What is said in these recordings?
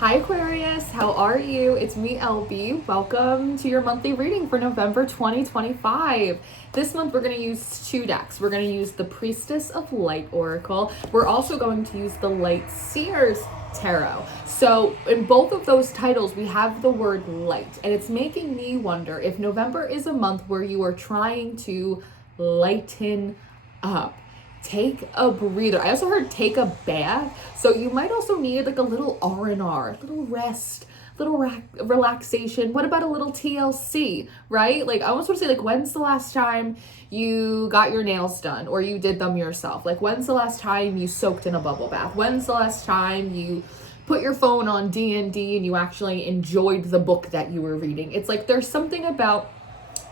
Hi Aquarius, how are you? It's me, LB. Welcome to your monthly reading for November 2025. This month we're going to use two decks. We're going to use the Priestess of Light Oracle. We're also going to use the Light Seers Tarot. So in both of those titles, we have the word light, and it's making me wonder if November is a month where you are trying to lighten up. Take a breather. I also heard take a bath. So you might also need like a little R&R, little rest, little relaxation. What about a little TLC, right? Like I almost want to say like, when's the last time you got your nails done or you did them yourself? Like when's the last time you soaked in a bubble bath? When's the last time you put your phone on D&D and you actually enjoyed the book that you were reading? It's like there's something about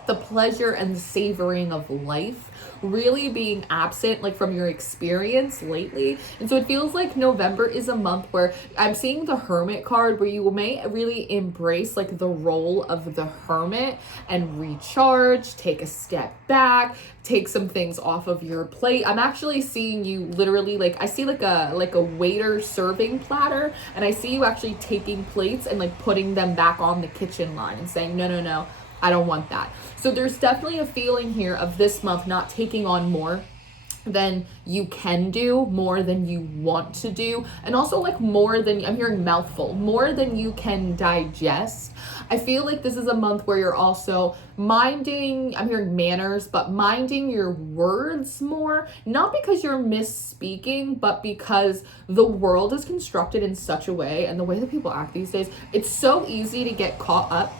the pleasure and the savoring of life really being absent like from your experience lately. And so it feels like November is a month where I'm seeing the Hermit card, where you may really embrace like the role of the hermit and recharge, take a step back, take some things off of your plate. I'm actually seeing you literally like, I see like a waiter serving platter, and I see you actually taking plates and like putting them back on the kitchen line and saying no, I don't want that. So there's definitely a feeling here of this month not taking on more than you can do, more than you want to do, and also like more than, I'm hearing mouthful, more than you can digest. I feel like this is a month where you're also minding, I'm hearing manners, but minding your words more, not because you're misspeaking, but because the world is constructed in such a way, and the way that people act these days, it's so easy to get caught up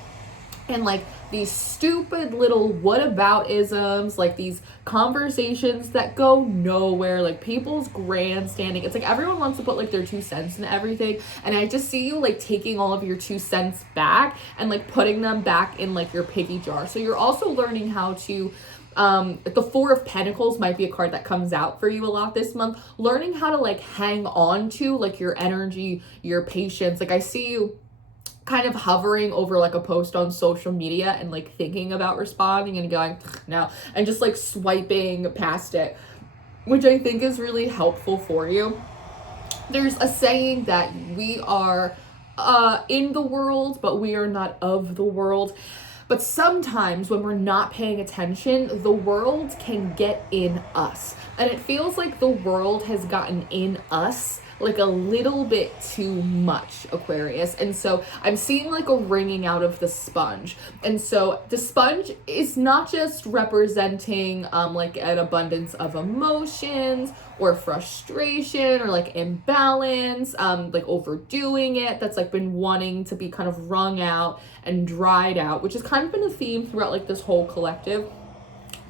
and like these stupid little whataboutisms, like these conversations that go nowhere, like people's grandstanding. It's like everyone wants to put like their 2 cents in everything, and I just see you like taking all of your 2 cents back and like putting them back in like your piggy jar. So you're also learning how to the 4 of Pentacles might be a card that comes out for you a lot this month. Learning how to like hang on to like your energy, your patience. Like I see you kind of hovering over like a post on social media and like thinking about responding and going no, and just like swiping past it, which I think is really helpful for you. There's a saying that we are in the world, but we are not of the world. But sometimes when we're not paying attention, the world can get in us. And it feels like the world has gotten in us like a little bit too much, Aquarius. And so I'm seeing like a wringing out of the sponge. And so the sponge is not just representing like an abundance of emotions or frustration or like imbalance, like overdoing it, that's like been wanting to be kind of wrung out and dried out, which has kind of been a theme throughout like this whole collective.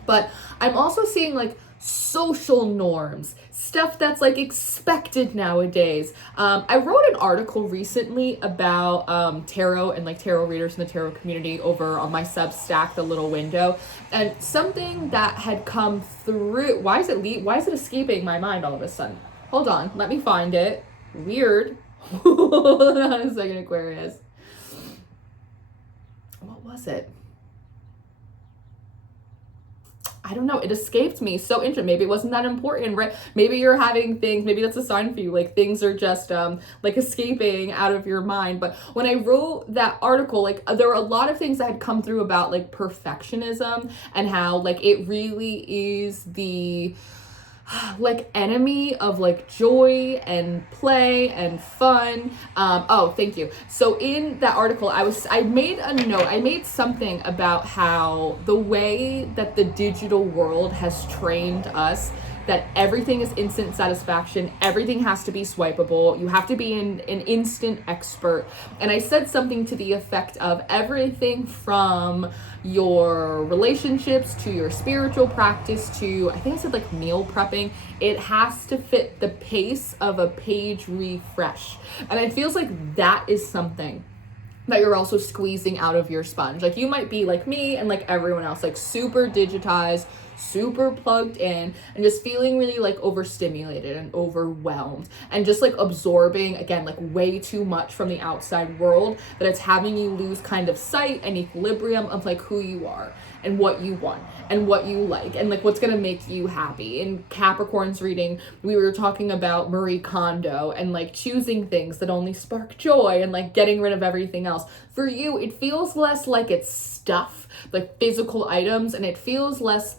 But I'm also seeing like social norms, stuff that's like expected nowadays. I wrote an article recently about tarot and like tarot readers in the tarot community over on my Substack, The Little Window, and something that had come through. Why is it escaping my mind all of a sudden? Hold on, let me find it. Weird. Hold on a second, Aquarius. What was it? I don't know. It escaped me. So interesting. Maybe it wasn't that important, right? Maybe you're having things, maybe that's a sign for you. Like things are just like escaping out of your mind. But when I wrote that article, like there were a lot of things that had come through about like perfectionism and how like it really is the like enemy of like joy and play and fun. Oh, thank you. So in that article, I made a note. I made something about how the way that the digital world has trained us that everything is instant satisfaction, everything has to be swipeable, you have to be an instant expert. And I said something to the effect of everything from your relationships to your spiritual practice to, I think I said like meal prepping, it has to fit the pace of a page refresh. And it feels like that is something that you're also squeezing out of your sponge. Like you might be like me and like everyone else, like super digitized, super plugged in and just feeling really like overstimulated and overwhelmed and just like absorbing, again, like way too much from the outside world, that it's having you lose kind of sight and equilibrium of like who you are and what you want and what you like and like what's gonna make you happy. In Capricorn's reading, we were talking about Marie Kondo and like choosing things that only spark joy and like getting rid of everything else. For you, it feels less like it's stuff, like physical items, and it feels less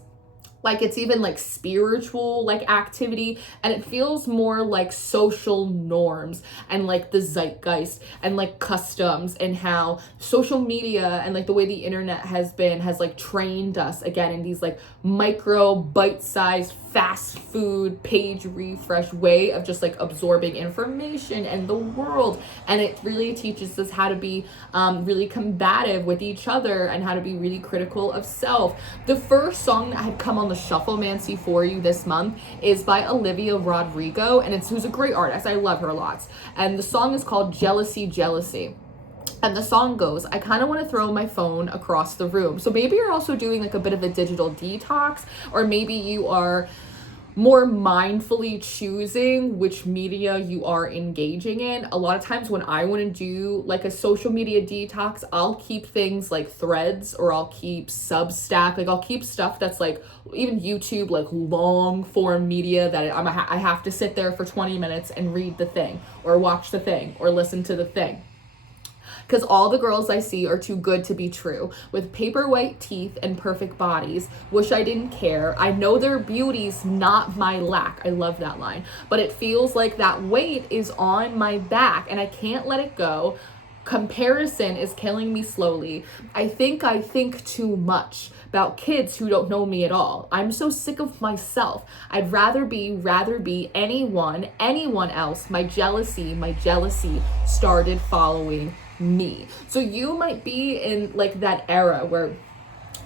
like it's even like spiritual like activity, and it feels more like social norms and like the zeitgeist and like customs, and how social media and like the way the internet has like trained us again in these like micro bite-sized fast food page refresh way of just like absorbing information and the world. And it really teaches us how to be really combative with each other and how to be really critical of self. The first song that had come on the Shufflemancy for you this month is by Olivia Rodrigo, and who's a great artist. I love her lots. And the song is called Jealousy, Jealousy. And the song goes, I kind of want to throw my phone across the room. So maybe you're also doing like a bit of a digital detox, or maybe you are more mindfully choosing which media you are engaging in. A lot of times when I want to do like a social media detox, I'll keep things like Threads, or I'll keep Substack. Like I'll keep stuff that's like even YouTube, like long form media that I have to sit there for 20 minutes and read the thing or watch the thing or listen to the thing. Because all the girls I see are too good to be true, with paper white teeth and perfect bodies. Wish I didn't care. I know their beauty's not my lack. I love that line. But it feels like that weight is on my back and I can't let it go. Comparison is killing me slowly. I think too much about kids who don't know me at all. I'm so sick of myself. I'd rather be anyone else. My jealousy started following me. So you might be in like that era where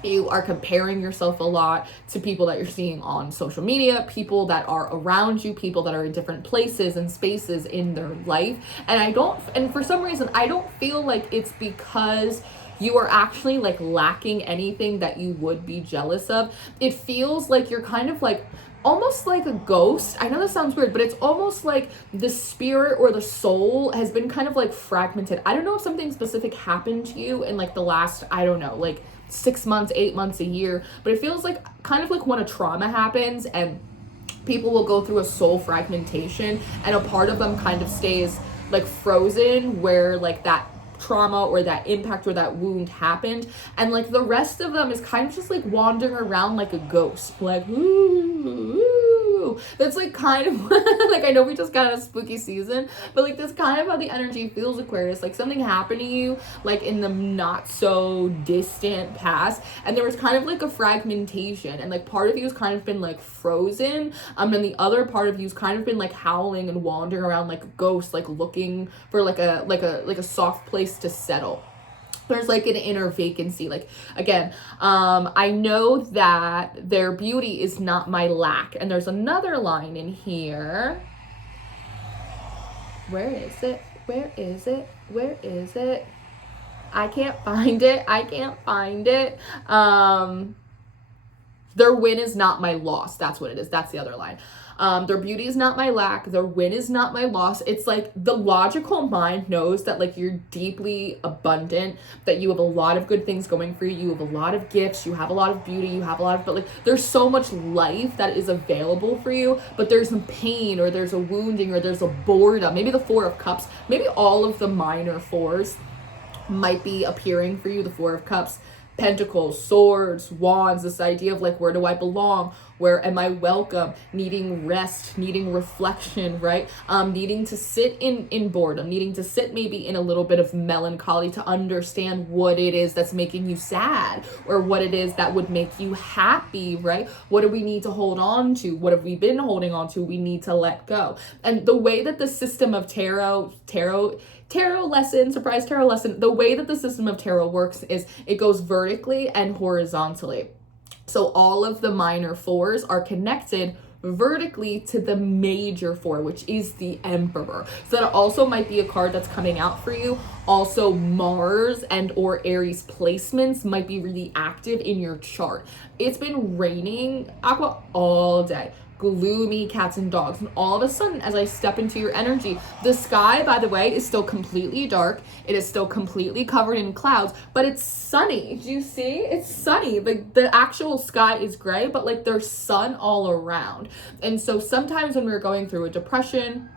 you are comparing yourself a lot to people that you're seeing on social media, people that are around you, people that are in different places and spaces in their life. And for some reason, I don't feel like it's because you are actually like lacking anything that you would be jealous of. It feels like you're kind of like almost like a ghost. I know this sounds weird, but it's almost like the spirit or the soul has been kind of like fragmented. I don't know if something specific happened to you in like the last, I don't know, like 6 months, 8 months, a year, but it feels like kind of like when a trauma happens and people will go through a soul fragmentation and a part of them kind of stays like frozen where like that trauma or that impact or that wound happened, and like the rest of them is kind of just like wandering around like a ghost, like ooh. That's like kind of like, I know we just got a spooky season, but like that's kind of how the energy feels, Aquarius. Like something happened to you like in the not so distant past, and there was kind of like a fragmentation, and like part of you has kind of been like frozen, and the other part of you's kind of been like howling and wandering around like a ghost, like looking for like a soft place to settle. There's like an inner vacancy. Like again, I know that their beauty is not my lack. And there's another line in here. Where is it? I can't find it. Their win is not my loss. That's what it is. That's the other line. Their beauty is not my lack. Their win is not my loss. It's like the logical mind knows that like you're deeply abundant, that you have a lot of good things going for you. You have a lot of gifts. You have a lot of beauty. You have a lot of, but like there's so much life that is available for you, but there's some pain or there's a wounding or there's a boredom. Maybe the Four of Cups, maybe all of the minor fours might be appearing for you. The Four of Cups, Pentacles, Swords, Wands, this idea of like, where do I belong? Where am I welcome? Needing rest, needing reflection, right? Needing to sit in boredom, needing to sit maybe in a little bit of melancholy to understand what it is that's making you sad, or what it is that would make you happy, right? What do we need to hold on to? What have we been holding on to? We need to let go. And the way that the system of tarot lesson, surprise tarot lesson, the way that the system of tarot works is it goes vertically and horizontally. So all of the minor fours are connected vertically to the major 4, which is the Emperor. So that also might be a card that's coming out for you. Also, Mars and or Aries placements might be really active in your chart. It's been raining, Aqua, all day. Gloomy cats and dogs, and all of a sudden, as I step into your energy, the sky, by the way, is still completely dark. It is still completely covered in clouds, but it's sunny. Do you see? It's sunny. The actual sky is gray, but like there's sun all around. And so sometimes when we're going through a depression,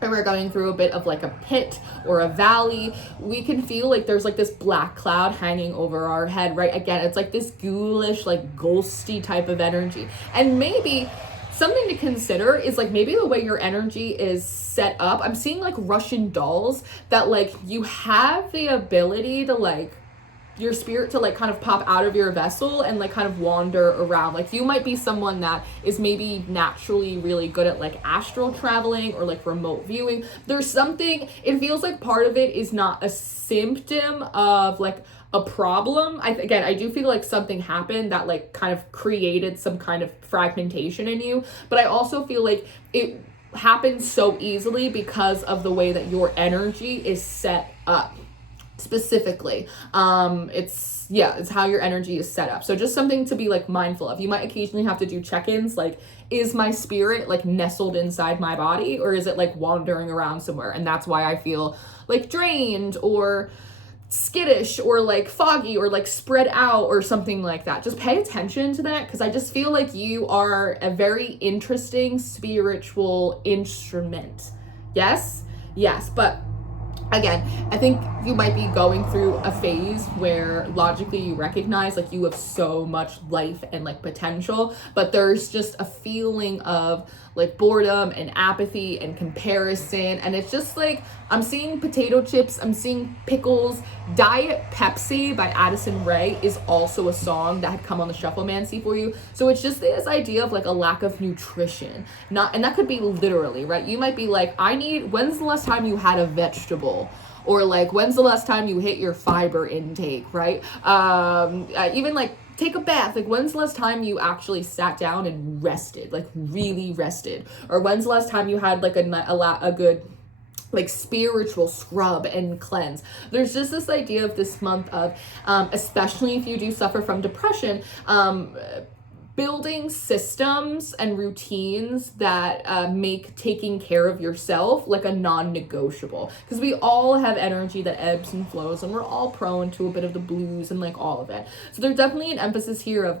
and we're going through a bit of like a pit or a valley, we can feel like there's like this black cloud hanging over our head, right? Again, it's like this ghoulish, like ghosty type of energy. And maybe something to consider is like maybe the way your energy is set up. I'm seeing like Russian dolls that like you have the ability to like your spirit to like kind of pop out of your vessel and like kind of wander around. Like you might be someone that is maybe naturally really good at like astral traveling or like remote viewing. There's something, it feels like part of it is not a symptom of like a problem. I do feel like something happened that like kind of created some kind of fragmentation in you, but I also feel like it happens so easily because of the way that your energy is set up. Specifically, it's how your energy is set up. So just something to be like mindful of. You might occasionally have to do check-ins, like, is my spirit like nestled inside my body, or is it like wandering around somewhere? And that's why I feel like drained or skittish or like foggy or like spread out or something like that. Just pay attention to that, because I just feel like you are a very interesting spiritual instrument. Yes, but again, I think you might be going through a phase where logically you recognize like you have so much life and like potential, but there's just a feeling of like boredom and apathy and comparison. And it's just like, I'm seeing potato chips, I'm seeing pickles. Diet Pepsi by Addison Rae is also a song that had come on the Shufflemancy for you. So it's just this idea of like a lack of nutrition. And that could be literally, right? You might be like, when's the last time you had a vegetable? Or like, when's the last time you hit your fiber intake, right? Even like, take a bath. Like, when's the last time you actually sat down and rested, like really rested? Or when's the last time you had like a good like spiritual scrub and cleanse? There's just this idea of this month of, especially if you do suffer from depression, building systems and routines that make taking care of yourself like a non-negotiable, because we all have energy that ebbs and flows, and we're all prone to a bit of the blues and like all of it. So there's definitely an emphasis here of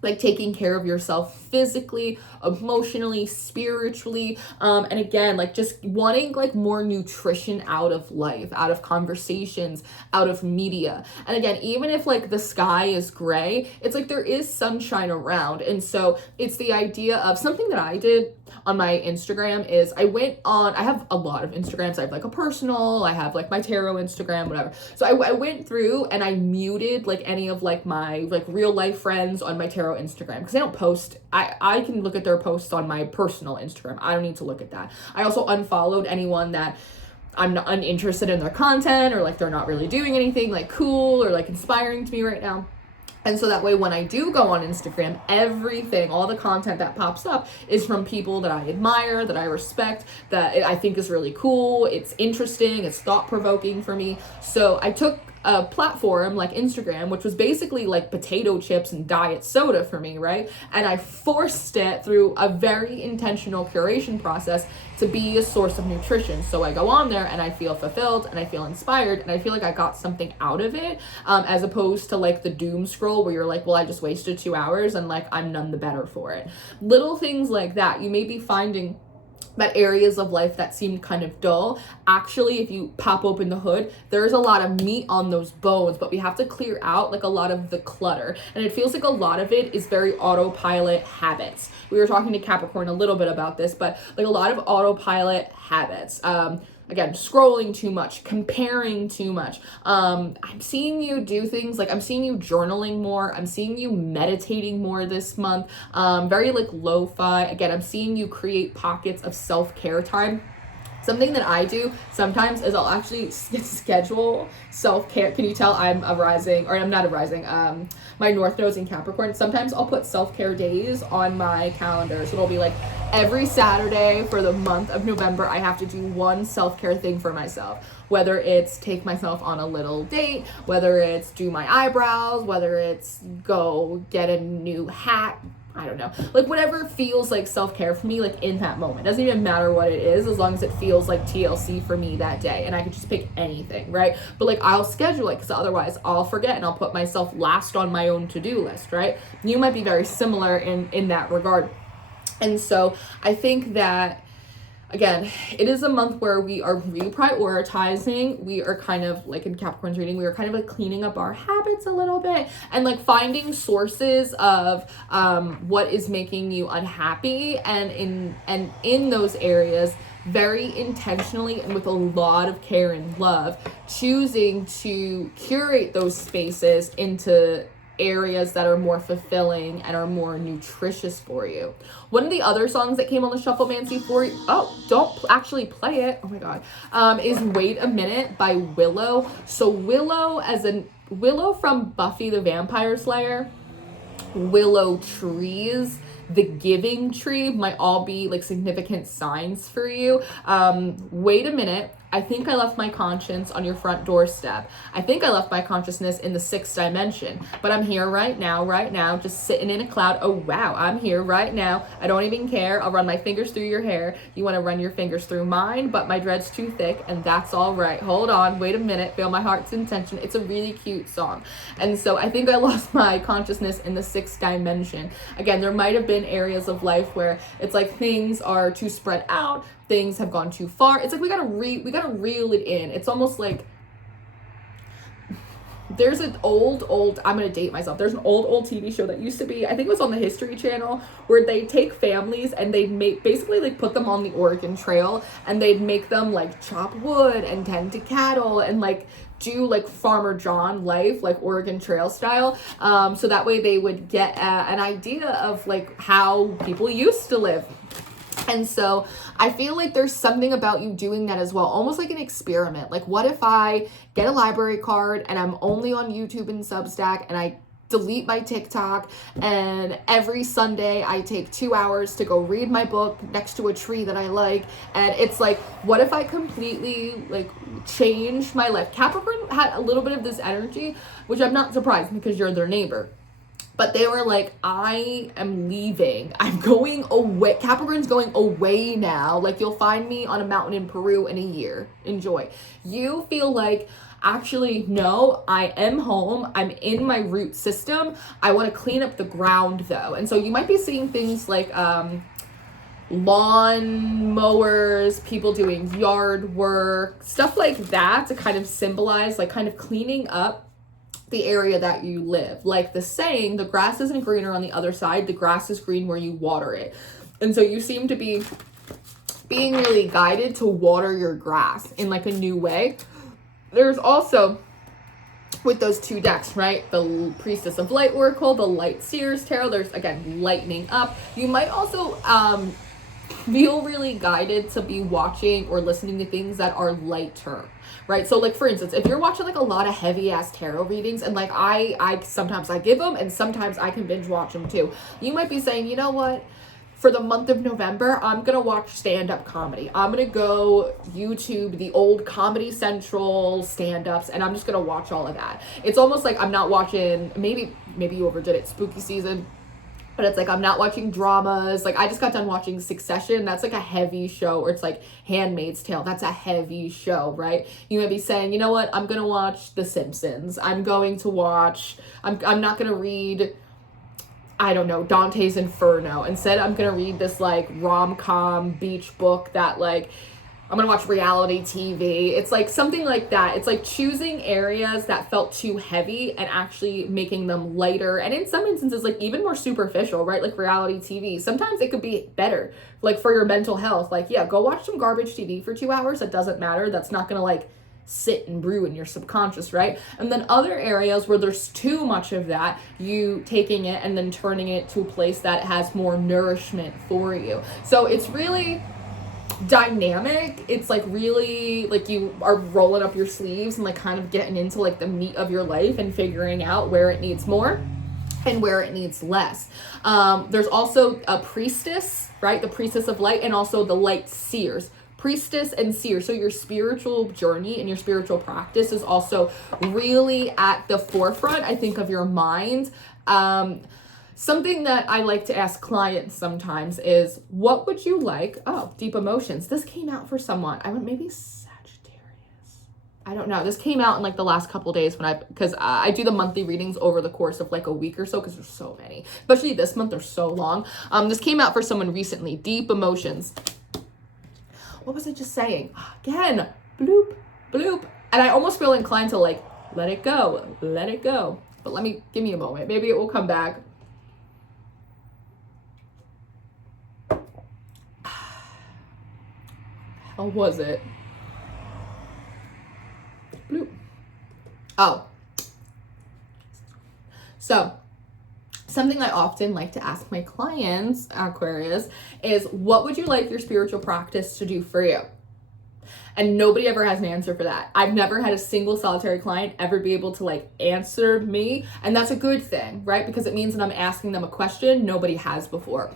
like taking care of yourself physically, emotionally, spiritually, and again, like just wanting like more nutrition out of life, out of conversations, out of media. And again, even if like the sky is gray, it's like there is sunshine around. And so it's the idea of something that I did on my Instagram is I have a lot of Instagrams. I have like a personal, I have like my tarot Instagram, whatever. So I went through and I muted like any of like my like real life friends on my tarot Instagram, because they don't post. I can look at their posts on my personal Instagram. I don't need to look at that. I also unfollowed anyone that I'm not uninterested in their content, or like they're not really doing anything like cool or like inspiring to me right now. And so that way, when I do go on Instagram, everything, all the content that pops up is from people that I admire, that I respect, that I think is really cool. It's interesting. It's thought-provoking for me. So I took a platform like Instagram, which was basically like potato chips and diet soda for me, right? And I forced it through a very intentional curation process to be a source of nutrition. So I go on there and I feel fulfilled and I feel inspired and I feel like I got something out of it, as opposed to like the doom scroll where you're like, well, I just wasted 2 hours and like I'm none the better for it. Little things like that. You may be finding that areas of life that seemed kind of dull, actually, if you pop open the hood, there's a lot of meat on those bones, but we have to clear out like a lot of the clutter. And it feels like a lot of it is very autopilot habits. We were talking to Capricorn a little bit about this, but like a lot of autopilot habits. Again, scrolling too much, comparing too much. I'm seeing you do things like, I'm seeing you journaling more. I'm seeing you meditating more this month. Very like lo-fi. Again, I'm seeing you create pockets of self-care time. Something that I do sometimes is I'll actually schedule self-care. Can you tell I'm a rising, or I'm not a rising, my North Node's in Capricorn. Sometimes I'll put self-care days on my calendar. So it'll be like every Saturday for the month of November, I have to do one self-care thing for myself. Whether it's take myself on a little date, whether it's do my eyebrows, whether it's go get a new hat, I don't know, like whatever feels like self-care for me, like in that moment. Doesn't even matter what it is, as long as it feels like TLC for me that day, and I could just pick anything, right? But like I'll schedule it, because otherwise I'll forget and I'll put myself last on my own to-do list, right? You might be very similar in that regard. And so I think that, again, it is a month where we are reprioritizing. We are kind of like in Capricorn's reading, we are kind of like cleaning up our habits a little bit, and like finding sources of what is making you unhappy, and in those areas, very intentionally and with a lot of care and love, choosing to curate those spaces into areas that are more fulfilling and are more nutritious for you. One of the other songs that came on the Shufflemancy for you, don't actually play it, oh my god, is Wait a Minute by Willow. So Willow from Buffy the Vampire Slayer, willow trees, the giving tree might all be like significant signs for you. Wait a minute. I think I left my conscience on your front doorstep. I think I left my consciousness in the 6th dimension, but I'm here right now, just sitting in a cloud. Oh wow, I'm here right now. I don't even care. I'll run my fingers through your hair. You want to run your fingers through mine, but my dread's too thick, and that's all right. Hold on, wait a minute, feel my heart's intention. It's a really cute song. And so I think I lost my consciousness in the 6th dimension. Again, there might have been areas of life where it's like things are too spread out, things have gone too far. It's like we gotta reel it in. It's almost like there's an old, I'm gonna date myself. There's an old TV show that used to be, I think it was on the History Channel, where they take families and they'd make, basically like put them on the Oregon Trail, and they'd make them like chop wood and tend to cattle and like do like Farmer John life, like Oregon Trail style. So that way they would get an idea of like how people used to live. And so I feel like there's something about you doing that as well, almost like an experiment. Like, what if I get a library card and I'm only on YouTube and Substack, and I delete my TikTok, and every Sunday I take 2 hours to go read my book next to a tree that I like. And it's like, what if I completely like change my life? Capricorn had a little bit of this energy, which I'm not surprised because you're their neighbor. But they were like, I am leaving. I'm going away. Capricorn's going away now. Like, you'll find me on a mountain in Peru in a year. Enjoy. You feel like, actually, no, I am home. I'm in my root system. I want to clean up the ground, though. And so you might be seeing things like lawn mowers, people doing yard work, stuff like that, to kind of symbolize like kind of cleaning up the area that you live. Like the saying, the grass isn't greener on the other side, the grass is green where you water it. And so you seem to be being really guided to water your grass in like a new way. There's also, with those 2 decks, right, the Priestess of Light Oracle, the Light Seers Tarot, there's again lightening up. You might also feel really guided to be watching or listening to things that are lighter, right? So like, for instance, if you're watching like a lot of heavy ass tarot readings, and like I sometimes I give them, and sometimes I can binge watch them too, you might be saying, you know what, for the month of November, I'm gonna watch stand-up comedy. I'm gonna go YouTube the old Comedy Central stand-ups, and I'm just gonna watch all of that. It's almost like I'm not watching, maybe you overdid it, spooky season, but it's like I'm not watching dramas. Like, I just got done watching Succession. That's like a heavy show. Or it's like Handmaid's Tale. That's a heavy show, right? You might be saying, you know what? I'm going to watch The Simpsons. I'm going to watch, I'm not going to read, I don't know, Dante's Inferno. Instead, I'm going to read this like rom-com beach book that like, I'm gonna watch reality TV. It's like something like that. It's like choosing areas that felt too heavy and actually making them lighter. And in some instances, like even more superficial, right? Like reality TV. Sometimes it could be better, like for your mental health. Like, yeah, go watch some garbage TV for 2 hours. That doesn't matter. That's not gonna like sit and brew in your subconscious, right? And then other areas where there's too much of that, you taking it and then turning it to a place that has more nourishment for you. So it's really dynamic. It's like really like you are rolling up your sleeves and like kind of getting into like the meat of your life and figuring out where it needs more and where it needs less. There's also a priestess, right? The priestess of light, and also the light seers. Priestess and seer. So your spiritual journey and your spiritual practice is also really at the forefront, I think, of your mind. Something that I like to ask clients sometimes is, what would you like? Oh, deep emotions. This came out for someone. I went maybe Sagittarius. I don't know. This came out in like the last couple days because I do the monthly readings over the course of like a week or so, because there's so many, especially this month, they're so long. This came out for someone recently, deep emotions. What was I just saying? Again, bloop, bloop. And I almost feel inclined to like, let it go, let it go. But give me a moment. Maybe it will come back. How was it? Bloop. Oh. So, something I often like to ask my clients, Aquarius, is what would you like your spiritual practice to do for you? And nobody ever has an answer for that. I've never had a single solitary client ever be able to like answer me. And that's a good thing, right? Because it means that I'm asking them a question nobody has before.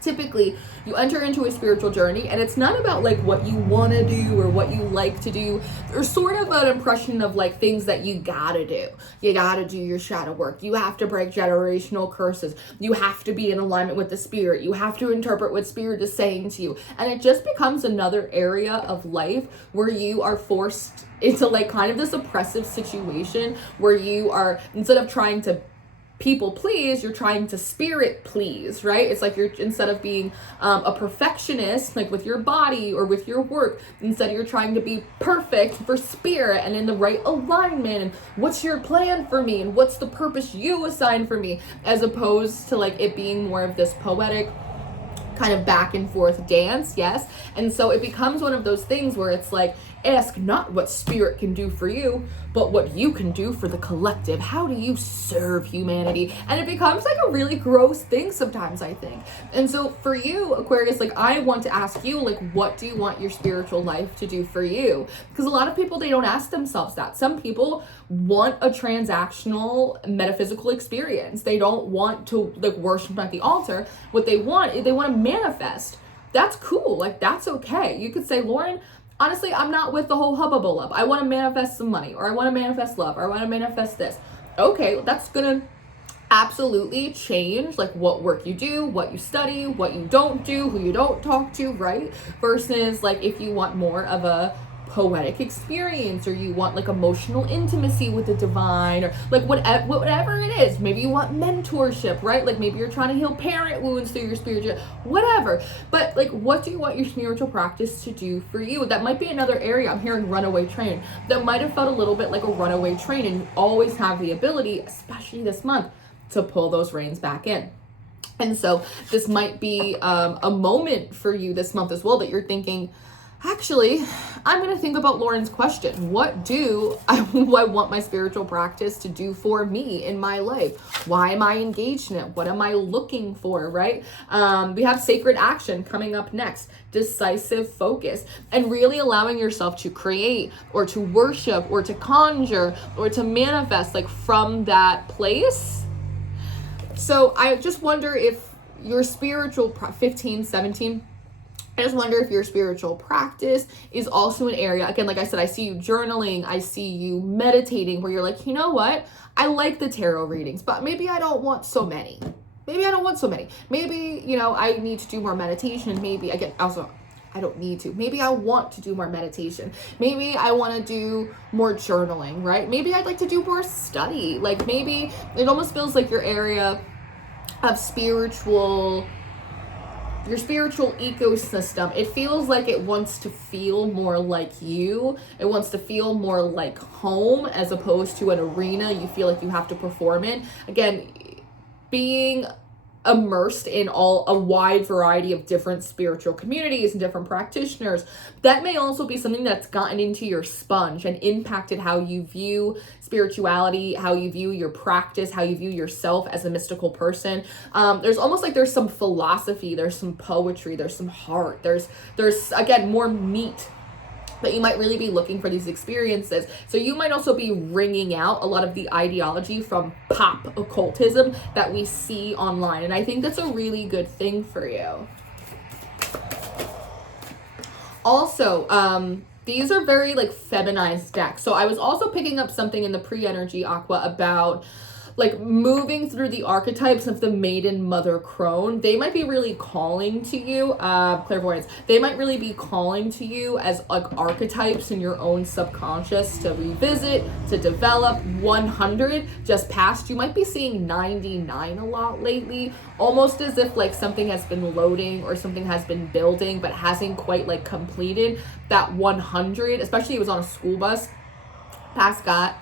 Typically, you enter into a spiritual journey and it's not about like what you want to do or what you like to do. There's sort of an impression of like things that you gotta do. You gotta do your shadow work. You have to break generational curses. You have to be in alignment with the spirit. You have to interpret what spirit is saying to you. And it just becomes another area of life where you are forced into like kind of this oppressive situation where you are, instead of trying to people please, you're trying to spirit please, right? It's like you're, instead of being a perfectionist, like with your body or with your work, instead you're trying to be perfect for spirit and in the right alignment. And what's your plan for me? And what's the purpose you assign for me? As opposed to like it being more of this poetic kind of back and forth dance, yes? And so it becomes one of those things where it's like, ask not what spirit can do for you, but what you can do for the collective. How do you serve humanity? And it becomes like a really gross thing sometimes, I think. And so for you, Aquarius, like I want to ask you, like, what do you want your spiritual life to do for you? Because a lot of people, they don't ask themselves that. Some people want a transactional metaphysical experience. They don't want to like worship at the altar. What they want is they want to manifest. That's cool. Like that's okay. You could say, Lauren, honestly, I'm not with the whole hubbubbub. I want to manifest some money, or I want to manifest love, or I want to manifest this. Okay, that's gonna absolutely change like what work you do, what you study, what you don't do, who you don't talk to, right? Versus like if you want more of a poetic experience, or you want like emotional intimacy with the divine, or like whatever it is. Maybe you want mentorship, right? Like maybe you're trying to heal parent wounds through your spiritual, whatever. But like, what do you want your spiritual practice to do for you? That might be another area. I'm hearing runaway train. That might have felt a little bit like a runaway train, and you always have the ability, especially this month, to pull those reins back in. And so this might be a moment for you this month as well that you're thinking, actually, I'm going to think about Lauren's question. What do I want my spiritual practice to do for me in my life? Why am I engaged in it? What am I looking for, right? We have sacred action coming up next, decisive focus, and really allowing yourself to create or to worship or to conjure or to manifest like from that place. So I just wonder if your spiritual 15, 17, I just wonder if your spiritual practice is also an area, again, like I said, I see you journaling, I see you meditating, where you're like, you know what? I like the tarot readings, but maybe I don't want so many. Maybe, you know, I need to do more meditation. Maybe, again, also, I don't need to. Maybe I want to do more meditation. Maybe I want to do more journaling, right? Maybe I'd like to do more study. Like maybe it almost feels like your area of your spiritual ecosystem, it feels like it wants to feel more like you. It wants to feel more like home as opposed to an arena you feel like you have to perform in. Again, being immersed in a wide variety of different spiritual communities and different practitioners. That may also be something that's gotten into your sponge and impacted how you view spirituality, how you view your practice, how you view yourself as a mystical person. There's almost like there's some philosophy, there's some poetry, there's some heart, there's again more meat that you might really be looking for these experiences. So you might also be wringing out a lot of the ideology from pop occultism that we see online. And I think that's a really good thing for you. Also, these are very like feminized decks. So I was also picking up something in the pre-energy aqua about like moving through the archetypes of the maiden, mother, crone. They might be really calling to you, clairvoyance. They might really be calling to you as like archetypes in your own subconscious to revisit, to develop. 100 just passed. You might be seeing 99 a lot lately, almost as if like something has been loading or something has been building but hasn't quite like completed. That 100, especially it was on a school bus, passed by,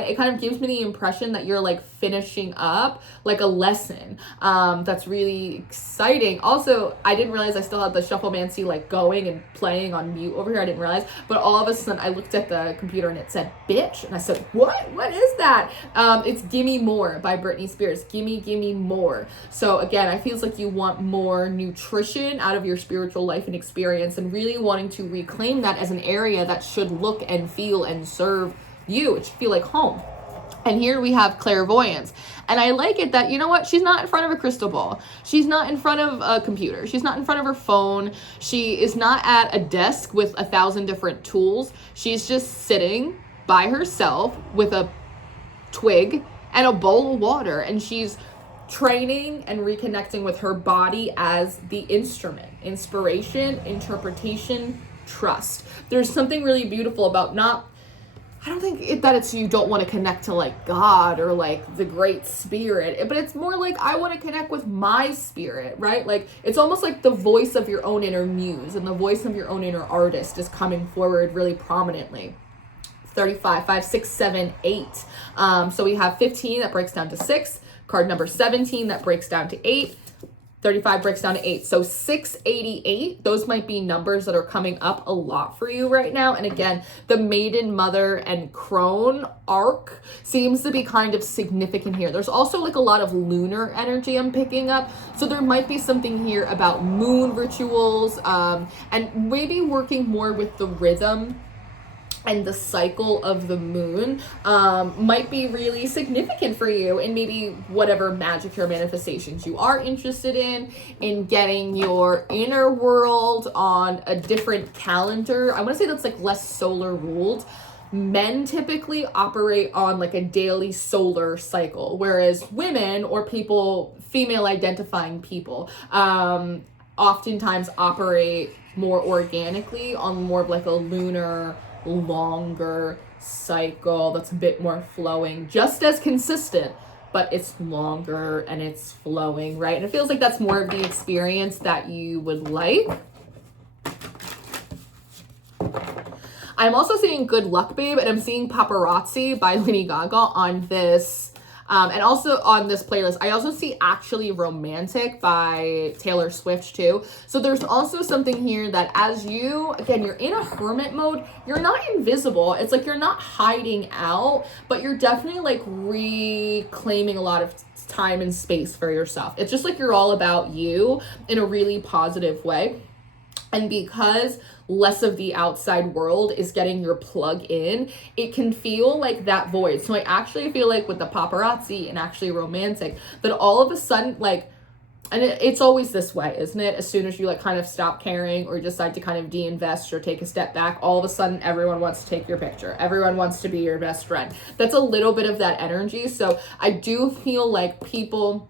it kind of gives me the impression that you're like finishing up like a lesson. That's really exciting. Also, I didn't realize I still had the shufflemancy like going and playing on mute over here. I didn't realize, but all of a sudden I looked at the computer and it said bitch, and I said, what is that? It's Gimme More by Britney Spears. Gimme more. So again, I feel like you want more nutrition out of your spiritual life and experience, and really wanting to reclaim that as an area that should look and feel and serve you. It should feel like home. And here we have clairvoyance. And I like it that, you know what, she's not in front of a crystal ball. She's not in front of a computer. She's not in front of her phone. She is not at a desk with 1,000 different tools. She's just sitting by herself with a twig and a bowl of water. And she's training and reconnecting with her body as the instrument. Inspiration, interpretation, trust. There's something really beautiful about I don't think that it's you don't want to connect to like God or like the great spirit, but it's more like I want to connect with my spirit, right? Like it's almost like the voice of your own inner muse and the voice of your own inner artist is coming forward really prominently. 35, 5, 6, 7, 8. So we have 15 that breaks down to 6, card number 17 that breaks down to 8. 35 breaks down to 8. So 688, those might be numbers that are coming up a lot for you right now. And again, the maiden, mother, and crone arc seems to be kind of significant here. There's also like a lot of lunar energy I'm picking up. So there might be something here about moon rituals, and maybe working more with the rhythm and the cycle of the moon might be really significant for you in maybe whatever magic or manifestations you are interested in getting your inner world on a different calendar. I want to say that's like less solar ruled. Men typically operate on like a daily solar cycle, whereas women or people, female identifying people, oftentimes operate more organically on more of like a lunar, longer cycle that's a bit more flowing, just as consistent, but it's longer and it's flowing, right? And it feels like that's more of the experience that you would like. I'm also seeing Good Luck Babe, and I'm seeing Paparazzi by Lady Gaga on this. And also on this playlist, I also see Actually Romantic by Taylor Swift too. So there's also something here that as you, again, you're in a hermit mode, you're not invisible. It's like you're not hiding out, but you're definitely like reclaiming a lot of time and space for yourself. It's just like you're all about you in a really positive way. And because less of the outside world is getting your plug in, it can feel like that void. So I actually feel like with the Paparazzi and Actually Romantic, that all of a sudden, like, and it's always this way, isn't it? As soon as you like kind of stop caring or decide to kind of de-invest or take a step back, all of a sudden everyone wants to take your picture. Everyone wants to be your best friend. That's a little bit of that energy. So I do feel like people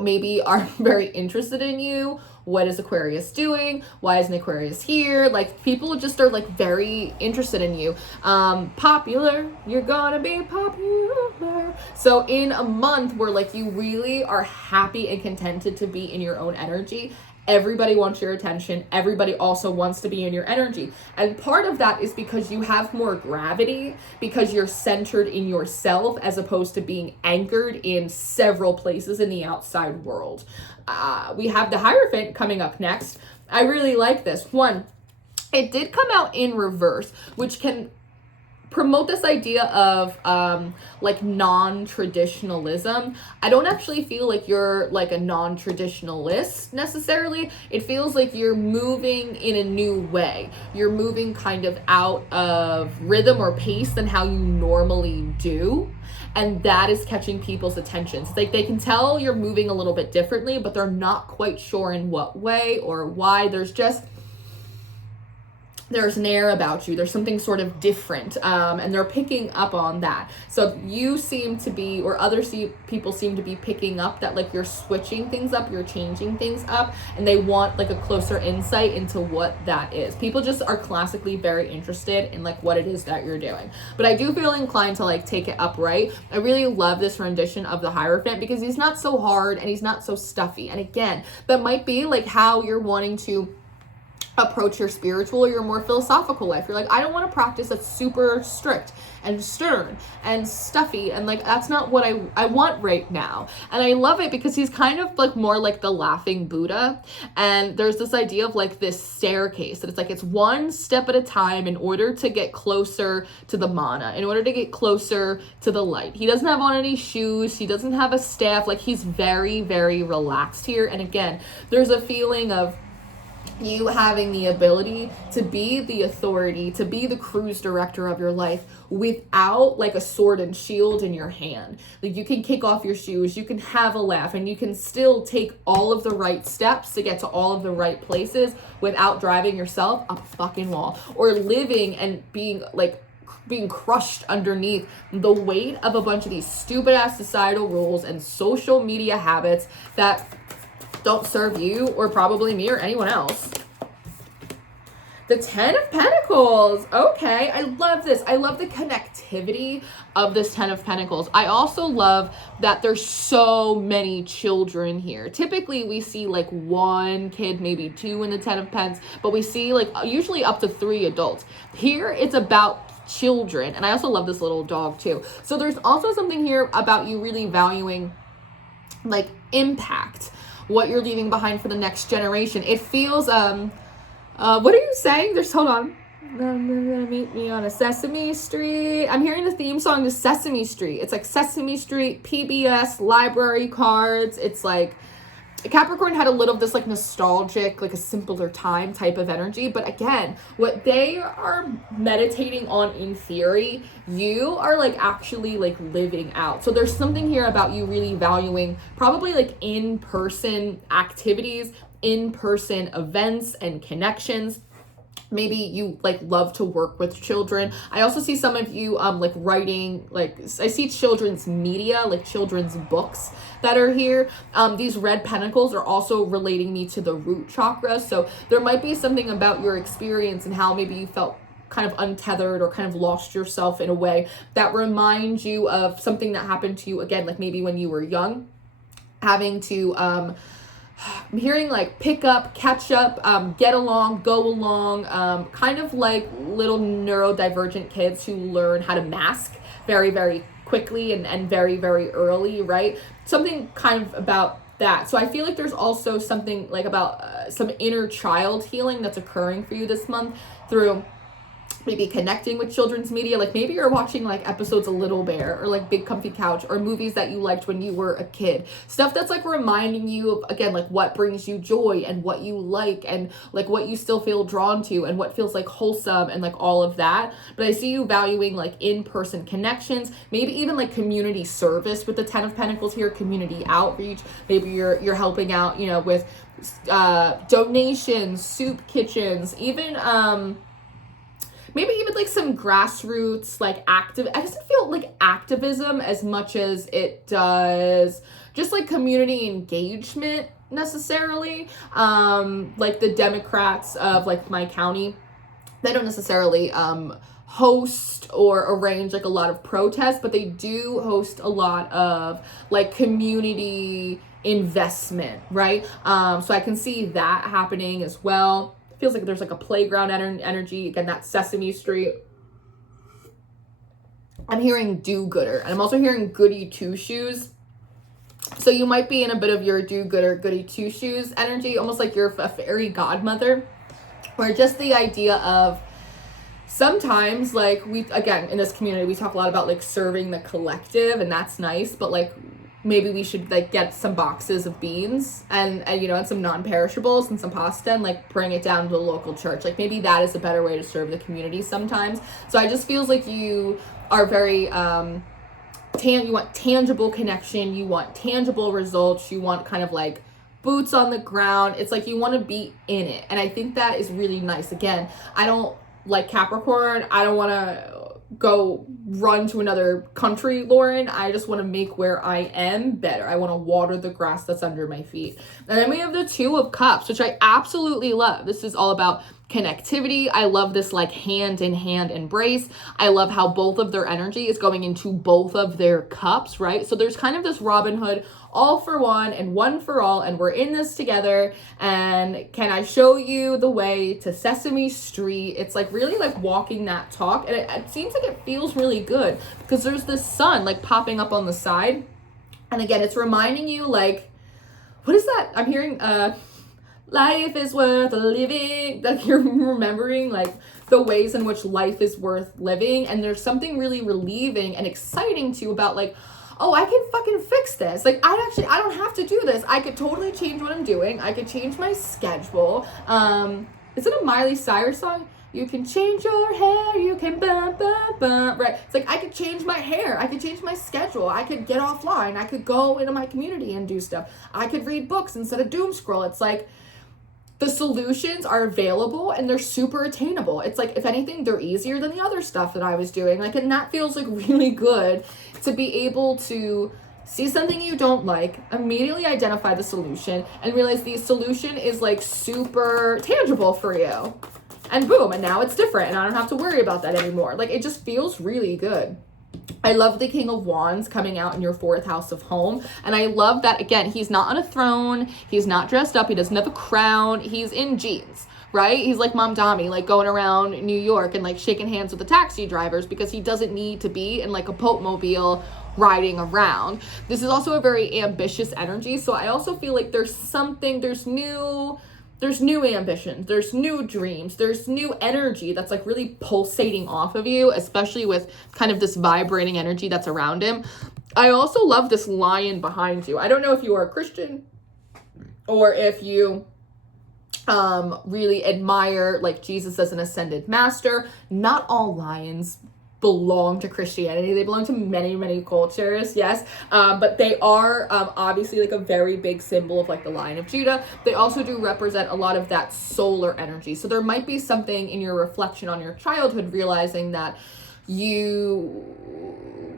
maybe are very interested in you. What is Aquarius doing? Why isn't Aquarius here? Like people just are like very interested in you. Popular, you're gonna be popular. So in a month where like you really are happy and contented to be in your own energy, Everybody wants your attention. Everybody also wants to be in your energy. And part of that is because you have more gravity, because you're centered in yourself as opposed to being anchored in several places in the outside world. We have the Hierophant coming up next. I really like this. One, it did come out in reverse, which can promote this idea of like non-traditionalism. I don't actually feel like you're like a non-traditionalist necessarily. It feels like you're moving in a new way. You're moving kind of out of rhythm or pace than how you normally do. And that is catching people's attention. It's like they can tell you're moving a little bit differently, but they're not quite sure in what way or why. There's an air about you. There's something sort of different, and they're picking up on that. So you seem to be, or people seem to be picking up that like you're switching things up, you're changing things up, and they want like a closer insight into what that is. People just are classically very interested in like what it is that you're doing. But I do feel inclined to like take it upright. I really love this rendition of the Hierophant because he's not so hard and he's not so stuffy. And again, that might be like how you're wanting to approach your spiritual or your more philosophical life. You're like, I don't want to practice that's super strict and stern and stuffy, and like that's not what I want right now. And I love it because he's kind of like more like the laughing Buddha, and there's this idea of like this staircase that it's like it's one step at a time in order to get closer to the mana, in order to get closer to the light. He doesn't have on any shoes, he doesn't have a staff, like he's very, very relaxed here. And again, there's a feeling of you having the ability to be the authority, to be the cruise director of your life without like a sword and shield in your hand. Like you can kick off your shoes, you can have a laugh, and you can still take all of the right steps to get to all of the right places without driving yourself up a fucking wall or living and being crushed underneath the weight of a bunch of these stupid ass societal rules and social media habits that don't serve you or probably me or anyone else. The 10 of Pentacles. Okay, I love this. I love the connectivity of this 10 of Pentacles. I also love that there's so many children here. Typically, we see like one kid, maybe two in the 10 of Pents, but we see like usually up to 3 adults. Here, it's about children. And I also love this little dog too. So there's also something here about you really valuing like impact, what you're leaving behind for the next generation. It feels, what are you saying? Hold on. Meet me on a Sesame Street. I'm hearing the theme song to Sesame Street. It's like Sesame Street, PBS, library cards. It's like, Capricorn had a little of this like nostalgic, like a simpler time type of energy. But again, what they are meditating on in theory, you are like actually like living out. So there's something here about you really valuing probably like in-person activities, in-person events and connections. Maybe you like love to work with children. I also see some of you like writing, like I see children's media, like children's books that are here. These red pentacles are also relating me to the root chakra. So there might be something about your experience and how maybe you felt kind of untethered or kind of lost yourself in a way that reminds you of something that happened to you, again, like maybe when you were young, having to I'm hearing like pick up, catch up, get along, go along, kind of like little neurodivergent kids who learn how to mask very, very quickly and very, very early, right? Something kind of about that. So I feel like there's also something like about some inner child healing that's occurring for you this month through maybe connecting with children's media. Like maybe you're watching like episodes of Little Bear or like Big Comfy Couch or movies that you liked when you were a kid. Stuff that's like reminding you of, again, like what brings you joy and what you like and like what you still feel drawn to and what feels like wholesome and like all of that. But I see you valuing like in-person connections, maybe even like community service with the 10 of Pentacles here, community outreach. Maybe you're helping out, you know, with donations, soup kitchens, even maybe even like some grassroots, like active, I doesn't feel like activism as much as it does just like community engagement necessarily. Like the Democrats of like my county, they don't necessarily host or arrange like a lot of protests, but they do host a lot of like community investment, right? So I can see that happening as well. It feels like there's like a playground energy, again, that Sesame Street. I'm hearing do-gooder, and I'm also hearing goody two-shoes. So you might be in a bit of your do-gooder, goody two-shoes energy, almost like you're a fairy godmother, or just the idea of sometimes, like, we, again, in this community, we talk a lot about like serving the collective, and that's nice, but like maybe we should like get some boxes of beans and you know, and some non-perishables and some pasta, and like bring it down to the local church. Like maybe that is a better way to serve the community sometimes. So I just feels like you are very you want tangible connection, you want tangible results, you want kind of like boots on the ground. It's like you want to be in it, and I think that is really nice. Again, I don't like Capricorn. I don't want to go run to another country, Lauren. I just want to make where I am better. I want to water the grass that's under my feet. And then we have the Two of Cups, which I absolutely love. This is all about connectivity. I love this like hand in hand embrace. I love how both of their energy is going into both of their cups, right? So there's kind of this Robin Hood, all for one and one for all, and we're in this together, and can I show you the way to Sesame Street? It's like really like walking that talk, and it seems like it feels really good because there's this sun like popping up on the side, and again, it's reminding you like, what is that? I'm hearing life is worth living. Like you're remembering like the ways in which life is worth living, and there's something really relieving and exciting to you about like, oh, I can fucking fix this. Like, I don't have to do this. I could totally change what I'm doing. I could change my schedule. Is it a Miley Cyrus song? You can change your hair, you can bump, bump, bump, right? It's like, I could change my hair. I could change my schedule. I could get offline. I could go into my community and do stuff. I could read books instead of doom scroll. It's like, the solutions are available and they're super attainable. It's like, if anything, they're easier than the other stuff that I was doing. Like, and that feels like really good to be able to see something you don't like, immediately identify the solution, and realize the solution is like super tangible for you. And boom, and now it's different and I don't have to worry about that anymore. Like, it just feels really good. I love the King of Wands coming out in your 4th house of home. And I love that, again, he's not on a throne. He's not dressed up. He doesn't have a crown. He's in jeans, right? He's like Mom Dami, like going around New York and like shaking hands with the taxi drivers because he doesn't need to be in like a Pope mobile riding around. This is also a very ambitious energy. So I also feel like there's new ambitions, there's new dreams, there's new energy that's like really pulsating off of you, especially with kind of this vibrating energy that's around him. I also love this lion behind you. I don't know if you are a Christian or if you really admire like Jesus as an ascended master. Not all lions belong to Christianity. They belong to many, many cultures, yes, but they are obviously like a very big symbol of like the Lion of Judah. They also do represent a lot of that solar energy. So there might be something in your reflection on your childhood, realizing that you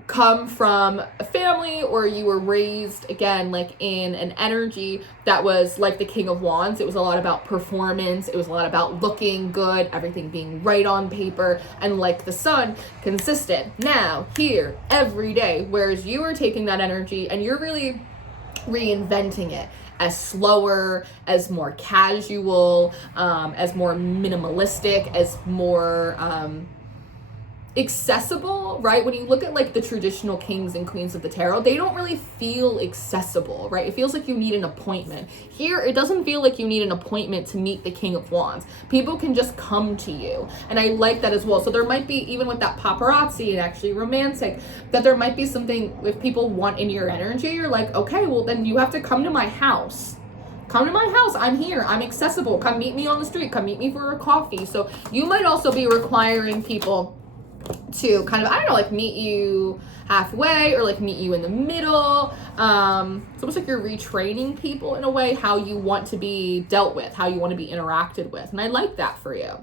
come from a family or you were raised, again, like in an energy that was like the King of Wands. It was a lot about performance. It was a lot about looking good, everything being right on paper, and like the sun, consistent, now, here, every day. Whereas you are taking that energy and you're really reinventing it as slower, as more casual, as more minimalistic, as more accessible, right? When you look at like the traditional kings and queens of the tarot, they don't really feel accessible, right? It feels like you need an appointment. Here, it doesn't feel like you need an appointment to meet the King of Wands. People can just come to you, and I like that as well. So there might be, even with that paparazzi and actually romantic, that there might be something, if people want in your energy, you're like, okay, well then you have to come to my house. Come to my house. I'm here. I'm accessible. Come meet me on the street. Come meet me for a coffee. So you might also be requiring people to kind of, I don't know, like meet you halfway or like meet you in the middle. It's almost like you're retraining people in a way, how you want to be dealt with, how you want to be interacted with. And I like that for you.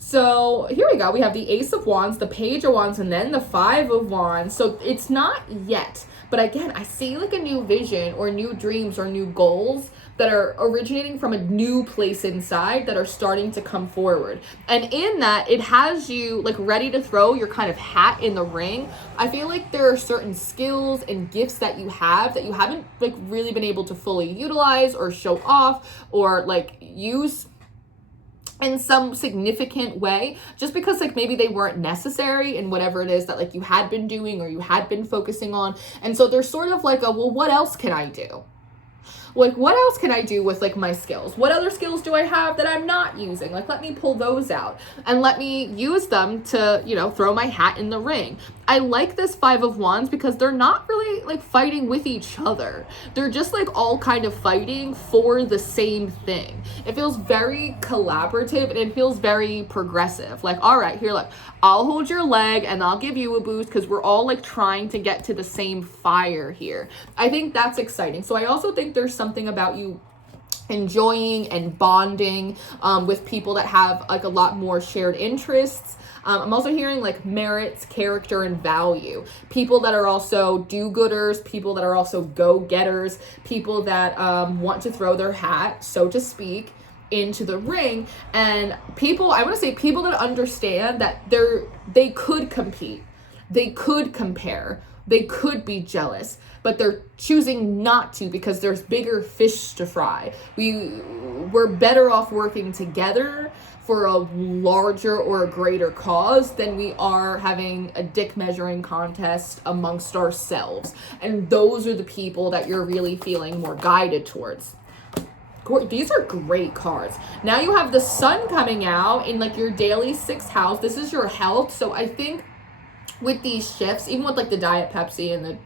So here we go. We have the Ace of Wands, the Page of Wands, and then the Five of Wands. So it's not yet, but again, I see like a new vision or new dreams or new goals that are originating from a new place inside that are starting to come forward. And in that, it has you like ready to throw your kind of hat in the ring. I feel like there are certain skills and gifts that you have that you haven't like really been able to fully utilize or show off or like use in some significant way, just because like maybe they weren't necessary in whatever it is that like you had been doing or you had been focusing on. And so there's sort of like a, well, what else can I do? Like, what else can I do with like my skills? What other skills do I have that I'm not using? Like, let me pull those out and let me use them to, you know, throw my hat in the ring. I like this Five of Wands because they're not really like fighting with each other. They're just like all kind of fighting for the same thing. It feels very collaborative and it feels very progressive. Like, all right, here, look, I'll hold your leg and I'll give you a boost because we're all like trying to get to the same fire here. I think that's exciting. So I also think there's something about you enjoying and bonding with people that have like a lot more shared interests. I'm also hearing like merits, character, and value. People that are also do-gooders, people that are also go-getters, people that want to throw their hat, so to speak, into the ring. And people, I want to say people that understand that they could compete, they could compare, they could be jealous, but they're choosing not to because there's bigger fish to fry. We're better off working together for a larger or a greater cause than we are having a dick measuring contest amongst ourselves. And those are the people that you're really feeling more guided towards. These are great cards. Now you have the sun coming out in like your daily 6th house. This is your health. So I think with these shifts, even with like the Diet Pepsi and the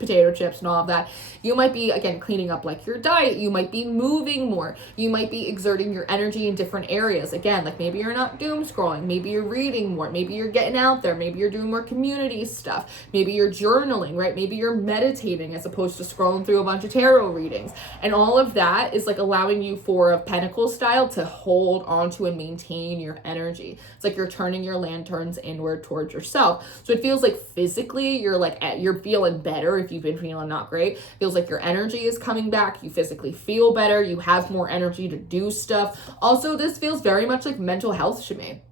potato chips and all of that, you might be, again, cleaning up like your diet. You might be moving more. You might be exerting your energy in different areas. Again, like maybe you're not doom scrolling. Maybe you're reading more. Maybe you're getting out there. Maybe you're doing more community stuff. Maybe you're journaling, right? Maybe you're meditating as opposed to scrolling through a bunch of tarot readings. And all of that is like allowing you, for a pentacle style, to hold onto and maintain your energy. It's like you're turning your lanterns inward towards yourself. So it feels like physically you're feeling better. If you've been feeling not great, feels like your energy is coming back. You physically feel better. You have more energy to do stuff. Also, this feels very much like mental health to me.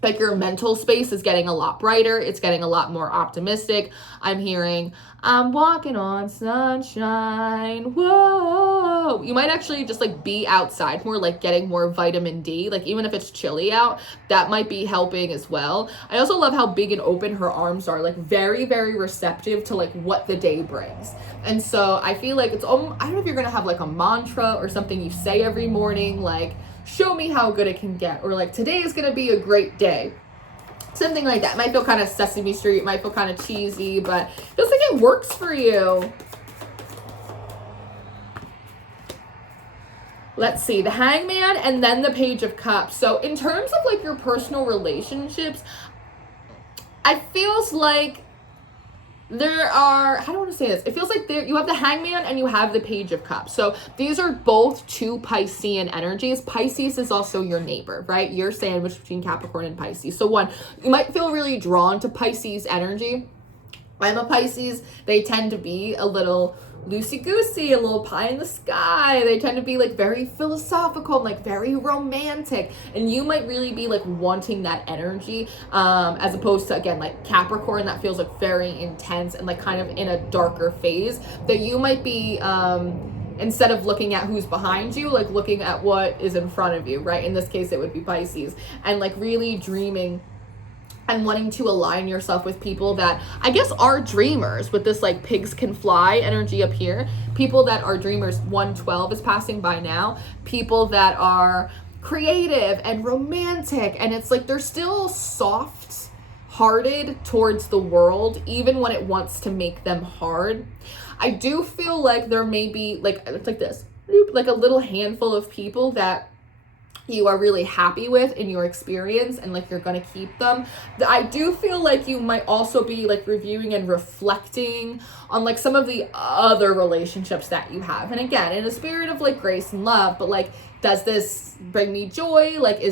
Like your mental space is getting a lot brighter. It's getting a lot more optimistic. I'm hearing, I'm walking on sunshine. Whoa. You might actually just like be outside more, like getting more vitamin D. Like even if it's chilly out, that might be helping as well. I also love how big and open her arms are, like very, very receptive to like what the day brings. And so I feel like it's, I don't know if you're going to have like a mantra or something you say every morning, like, show me how good it can get, or like, today is going to be a great day. Something like that. It might feel kind of Sesame Street, it might feel kind of cheesy, but it feels like it works for you. Let's see, the Hangman and then the Page of Cups. So in terms of like your personal relationships, I feels like there are, how do I want to say this? It feels like you have the Hangman and you have the Page of Cups. So these are both two Piscean energies. Pisces is also your neighbor, right? You're sandwiched between Capricorn and Pisces. So one, you might feel really drawn to Pisces energy. I'm a Pisces. They tend to be a little loosey-goosey, a little pie in the sky. They tend to be like very philosophical, like very romantic, and you might really be like wanting that energy, as opposed to, again, like Capricorn, that feels like very intense and like kind of in a darker phase, that you might be instead of looking at who's behind you, like looking at what is in front of you, right? In this case it would be Pisces, and like really dreaming and wanting to align yourself with people that I guess are dreamers, with this like pigs can fly energy up here. People that are dreamers. 112 is passing by now. People that are creative and romantic, and it's like they're still soft hearted towards the world, even when it wants to make them hard. I do feel like there may be like, it's like this, like a little handful of people that you are really happy with in your experience, and like you're gonna keep them. I do feel like you might also be like reviewing and reflecting on like some of the other relationships that you have, and again, in a spirit of like grace and love, but like, does this bring me joy? Like,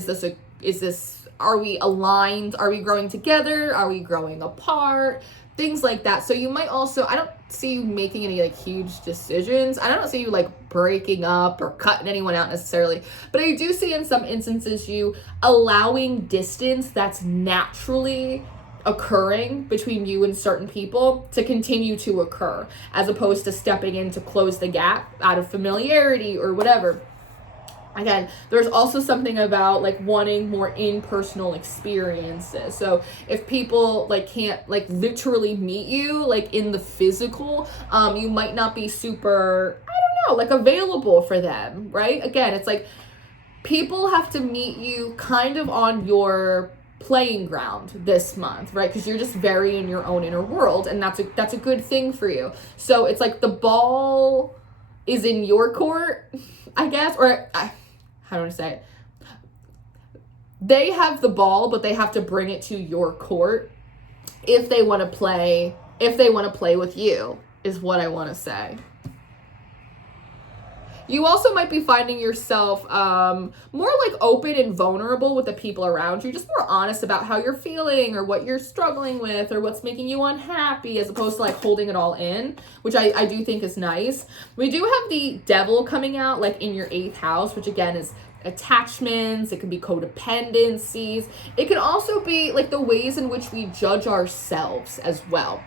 are we aligned? Are we growing together? Are we growing apart? things like that. So you might also, I don't see you making any like huge decisions. I don't see you like breaking up or cutting anyone out necessarily, but I do see in some instances you allowing distance that's naturally occurring between you and certain people to continue to occur, as opposed to stepping in to close the gap out of familiarity or whatever. Again, there's also something about like wanting more in-personal experiences. So if people like can't like literally meet you like in the physical, you might not be super, I don't know, like available for them, right? Again, it's like people have to meet you kind of on your playing ground this month, right? Because you're just very in your own inner world, and that's a good thing for you. So it's like the ball is in your court, I guess, or how do I say it? They have the ball, but they have to bring it to your court if they want to play with you, is what I want to say. You also might be finding yourself more like open and vulnerable with the people around you, just more honest about how you're feeling or what you're struggling with or what's making you unhappy, as opposed to like holding it all in, which I do think is nice. We do have the devil coming out like in your 8th house, which again is attachments. It can be codependencies. It can also be like the ways in which we judge ourselves as well,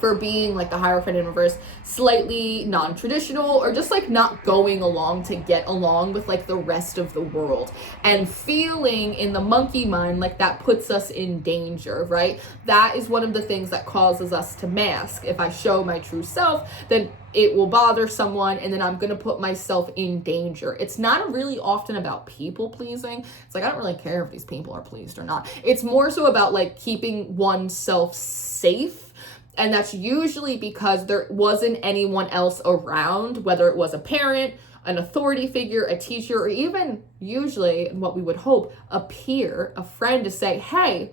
for being like the Hierophant in reverse, slightly non-traditional, or just like not going along to get along with like the rest of the world, and feeling in the monkey mind like that puts us in danger, right? That is one of the things that causes us to mask. If I show my true self, then it will bother someone, and then I'm going to put myself in danger. It's not really often about people pleasing. It's like, I don't really care if these people are pleased or not. It's more so about like keeping oneself safe. And that's usually because there wasn't anyone else around, whether it was a parent, an authority figure, a teacher, or even usually, what we would hope, a peer, a friend, to say, hey,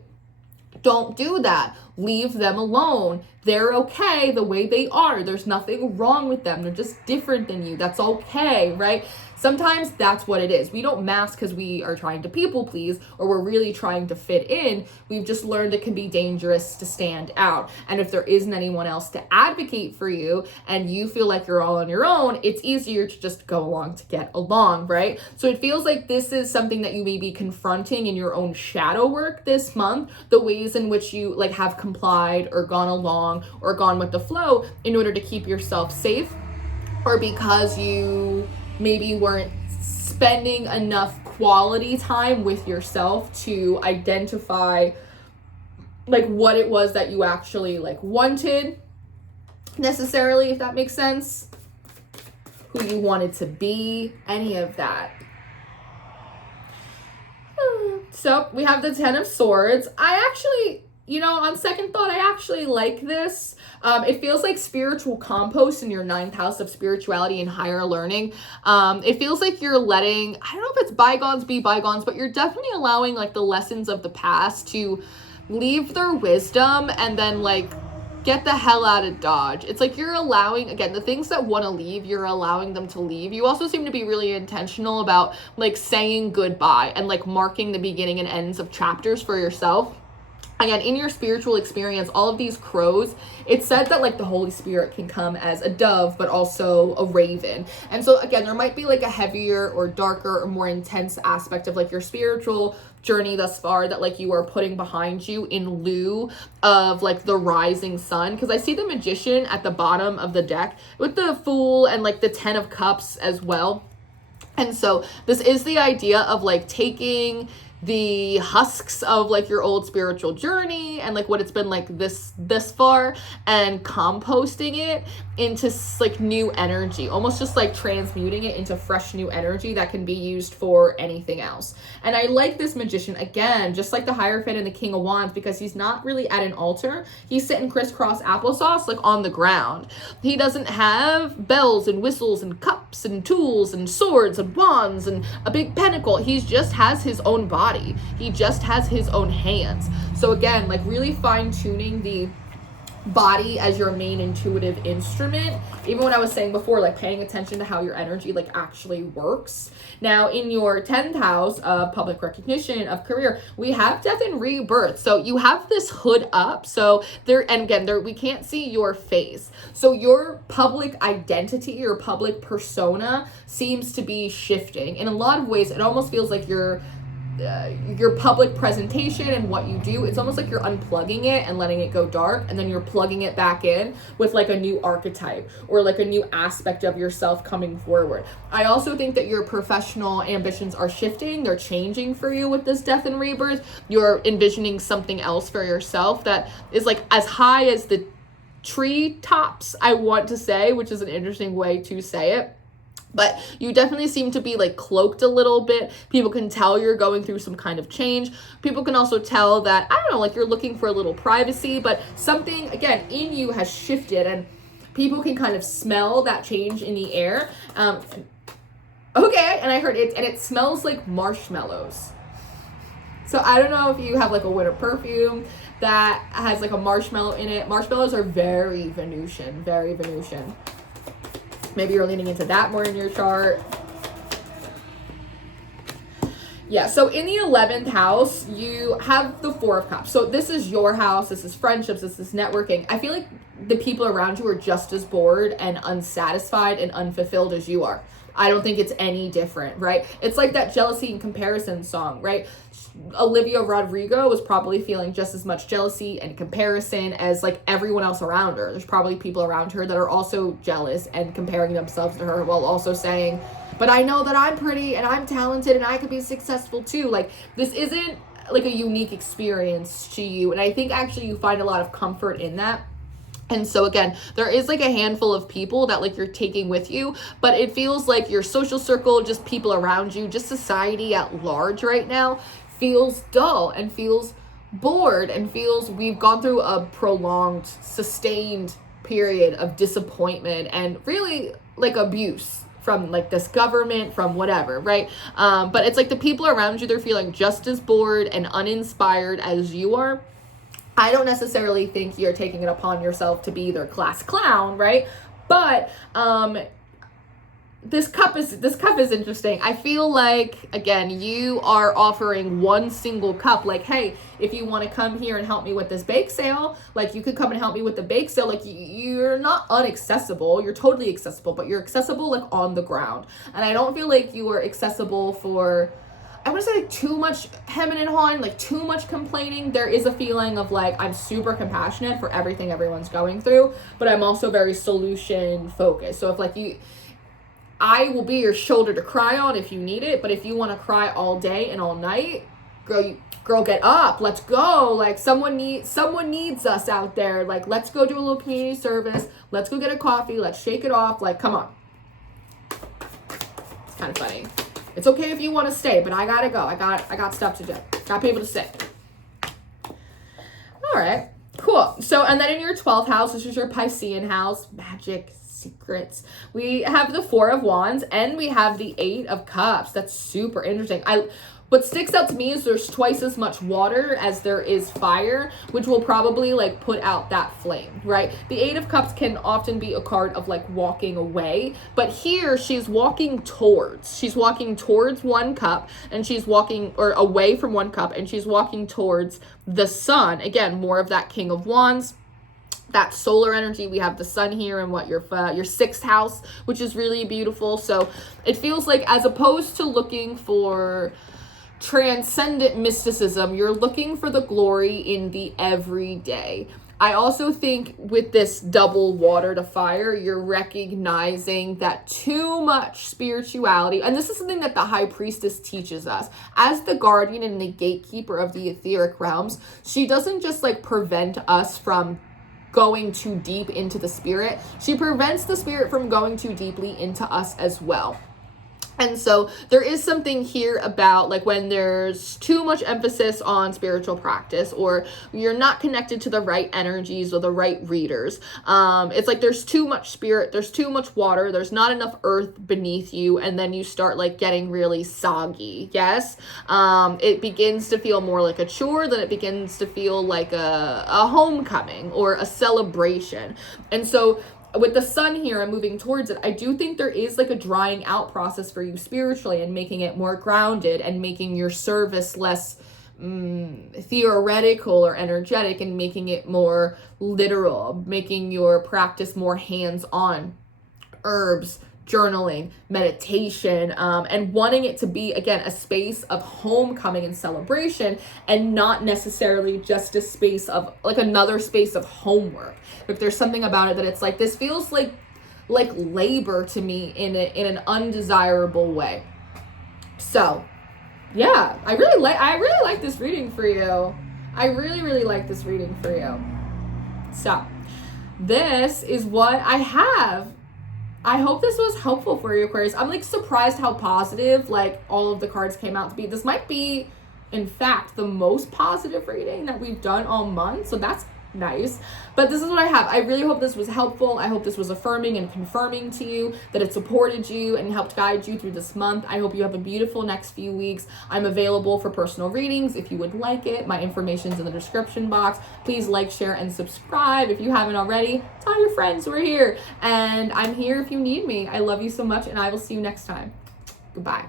don't do that. Leave them alone. They're okay the way they are. There's nothing wrong with them. They're just different than you. That's okay, right? Sometimes that's what it is. We don't mask because we are trying to people please or we're really trying to fit in. We've just learned it can be dangerous to stand out. And if there isn't anyone else to advocate for you and you feel like you're all on your own, it's easier to just go along to get along, right? So it feels like this is something that you may be confronting in your own shadow work this month, the ways in which you like have complied or gone along or gone with the flow in order to keep yourself safe, or because you maybe weren't spending enough quality time with yourself to identify like what it was that you actually like wanted necessarily, if that makes sense, who you wanted to be, any of that. So we have the 10 of Swords. I actually, on second thought, I actually like this. It feels like spiritual compost in your 9th house of spirituality and higher learning. It feels like you're letting, I don't know if it's bygones be bygones, but you're definitely allowing like the lessons of the past to leave their wisdom and then like get the hell out of Dodge. It's like you're allowing, again, the things that want to leave, you're allowing them to leave. You also seem to be really intentional about like saying goodbye and like marking the beginning and ends of chapters for yourself. Again, in your spiritual experience, all of these crows, it's said that like the Holy Spirit can come as a dove, but also a raven. And so again, there might be like a heavier or darker or more intense aspect of like your spiritual journey thus far that like you are putting behind you in lieu of like the rising sun. Because I see the Magician at the bottom of the deck with the Fool and like the 10 of Cups as well. And so this is the idea of like taking the husks of like your old spiritual journey and like what it's been like this far and composting it into like new energy, almost just like transmuting it into fresh new energy that can be used for anything else. And I like this Magician, again, just like the Hierophant and the King of Wands, because he's not really at an altar. He's sitting crisscross applesauce like on the ground. He doesn't have bells and whistles and cups and tools and swords and wands and a big pentacle. He just has his own body. He just has his own hands. So again, like really fine-tuning the body as your main intuitive instrument. Even when I was saying before, like paying attention to how your energy like actually works. Now in your 10th house of public recognition, of career, we have death and rebirth. So you have this hood up. So we can't see your face. So your public identity, your public persona seems to be shifting. In a lot of ways, it almost feels like your public presentation and what you do, it's almost like you're unplugging it and letting it go dark, and then you're plugging it back in with like a new archetype or like a new aspect of yourself coming forward. I also think that your professional ambitions are shifting. They're changing for you with this death and rebirth. You're envisioning something else for yourself that is like as high as the tree tops, I want to say, which is an interesting way to say it. But you definitely seem to be like cloaked a little bit. People can tell you're going through some kind of change. People can also tell that, I don't know, like you're looking for a little privacy, but something, again, in you has shifted, and people can kind of smell that change in the air. Okay, and I heard it, and it smells like marshmallows. So I don't know if you have like a winter perfume that has like a marshmallow in it. Marshmallows are very Venusian, very Venusian. Maybe you're leaning into that more in your chart. Yeah, so in the 11th house, you have the 4 of Cups. So this is your house. This is friendships. This is networking. I feel like the people around you are just as bored and unsatisfied and unfulfilled as you are. I don't think it's any different, right? It's like that jealousy and comparison song, right? Olivia Rodrigo was probably feeling just as much jealousy and comparison as like everyone else around her. There's probably people around her that are also jealous and comparing themselves to her while also saying, but I know that I'm pretty and I'm talented and I could be successful too. Like, this isn't like a unique experience to you. And I think actually you find a lot of comfort in that. And so again, there is like a handful of people that like you're taking with you, but it feels like your social circle, just people around you, just society at large right now feels dull and feels bored and feels we've gone through a prolonged, sustained period of disappointment and really like abuse from like this government, from whatever, right? But it's like the people around you, they're feeling just as bored and uninspired as you are. I don't necessarily think you're taking it upon yourself to be their class clown, right? But this cup is interesting. I feel like, again, you are offering one single cup. Like, hey, if you want to come here and help me with this bake sale, like you could come and help me with the bake sale. Like, you're not unaccessible. You're totally accessible, but you're accessible like on the ground. And I don't feel like you are accessible for, I want to say like too much hemming and hawing, like too much complaining. There is a feeling of like, I'm super compassionate for everything everyone's going through, but I'm also very solution focused. So if like I will be your shoulder to cry on if you need it, but if you want to cry all day and all night, girl, get up. Let's go. Like someone needs us out there. Like, let's go do a little community service. Let's go get a coffee. Let's shake it off. Like, come on. It's kind of funny. It's okay if you want to stay, but I gotta go. I got stuff to do. Got people to sit. All right, cool. So, and then in your 12th house, which is your Piscean house, magic, secrets, we have the 4 of Wands and we have the 8 of Cups. That's super interesting. What sticks out to me is there's twice as much water as there is fire, which will probably like put out that flame, right? The 8 of Cups can often be a card of like walking away, but here she's walking towards one cup, and she's walking or away from one cup, and she's walking towards the sun. Again, more of that King of Wands. That solar energy. We have the sun here and what your 6th house, which is really beautiful. So it feels like, as opposed to looking for transcendent mysticism, you're looking for the glory in the everyday. I also think with this double water to fire, you're recognizing that too much spirituality, and this is something that the High Priestess teaches us, as the guardian and the gatekeeper of the etheric realms, she doesn't just like prevent us from going too deep into the spirit, she prevents the spirit from going too deeply into us as well. And so there is something here about like when there's too much emphasis on spiritual practice, or you're not connected to the right energies or the right readers. It's like there's too much spirit, there's too much water, there's not enough earth beneath you, and then you start like getting really soggy. Yes. It begins to feel more like a chore than it begins to feel like a homecoming or a celebration. And so with the sun here, I'm moving towards it. I do think there is like a drying out process for you spiritually, and making it more grounded and making your service less theoretical or energetic, and making it more literal, making your practice more hands-on. Herbs, journaling, meditation, and wanting it to be, again, a space of homecoming and celebration, and not necessarily just a space of like another space of homework. If there's something about it that it's like, this feels like labor to me in an undesirable way. So yeah, I really like this reading for you. I really like this reading for you. So this is what I have. I hope this was helpful for you, Aquarius. I'm like surprised how positive like all of the cards came out to be. This might be, in fact, the most positive reading that we've done all month. So that's nice. But this is what I have. I really hope this was helpful. I hope this was affirming and confirming to you, that it supported you and helped guide you through this month. I hope you have a beautiful next few weeks. I'm available for personal readings if you would like it. My information's in the description box. Please like, share, and subscribe if you haven't already. Tell your friends we're here. And I'm here if you need me. I love you so much, and I will see you next time. Goodbye.